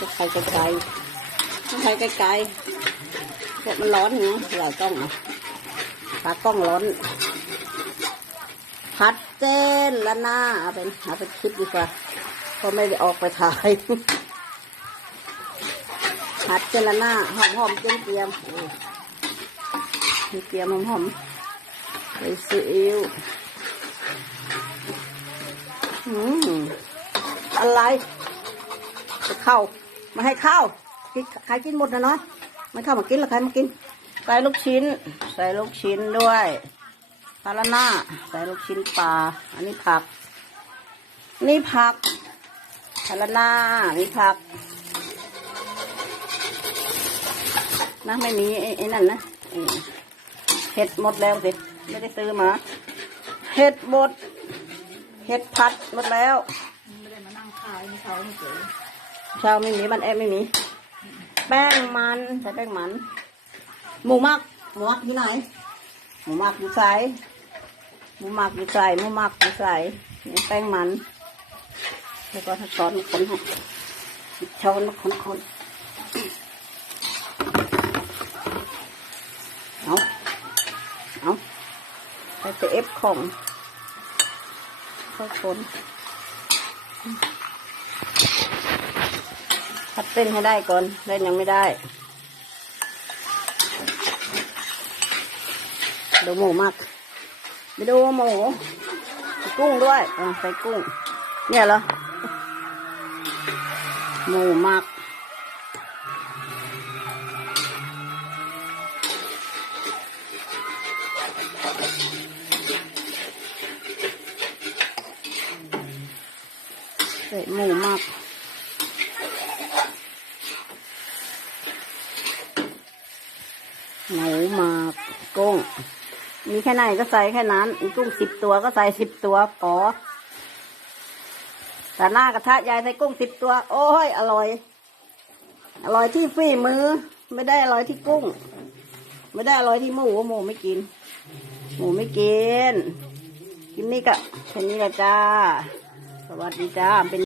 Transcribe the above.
จะไปไกลๆต้องไกลๆพราะมันร้อนไงหลายกล้องอะตากล้องร้อน พัดเจนละหน้าเอาเป็นเอาเป็นคลิปดีกว่าเพราะไม่ได้ออกไปถ่ายผัดเจนละหน้าหอมหอมๆเจียมเจียมๆโอ้มีเจียมหอมหอมๆไปซีอิ๊วอืมอะไรจะเข้า มาให้ข้าวใครกินหมดนะเนาะไม่เข้ามากินหรอใครมากิน ใส่ลูกชิ้น ใส่ลูกชิ้นด้วยพาราน่าใส่ลูกชิ้นปลา อันนี้ผัก นี่ผักพาราน่านี่ผักนะไม่มีไอ้นั่นนะเห็ดหมดแล้วสิไม่ได้ซื้อมา เห็ดหมด เห็ดพัดหมดแล้ว ไม่ได้มานั่งขายในเขาไม่เจอ เช้าไม่มีมันแอบไม่มี แป้งมันใส่แป้งมัน หมูหมักหมูหมักที่ไหน หมูหมักอยู่ใส่หมูหมักอยู่ใส่หมูหมักอยู่ใส่นี่แป้งมัน แล้วก็ถ้าช้อนคนให้ช้อนคนคนเอาเอาไปจะเอฟของค่อยคนัดเส้นให้ได้ก่อนเล่นยังไม่ได้ดูหมูมากไปดูหมูกุ้งด้วยใส่กุ้ง เนี่ยเหรอหมูมักใส่หมูมัก หมูมักกุ้ง มีแค่ไหนก็ใส่แค่นั้นกุ้งสิบตัวก็ใส่สิบตัวพอแต่หน้ากระทะยายใส่กุ้งสิบตัว โอ้ย อร่อย อร่อยที่ฝีมือ ไม่ได้อร่อยที่กุ้ง ไม่ได้อร่อยที่หมูหมูไม่กิน หมูไม่กินกินนี่ก็แค่นี้แหละจ้า สวัสดีจ้าเป็น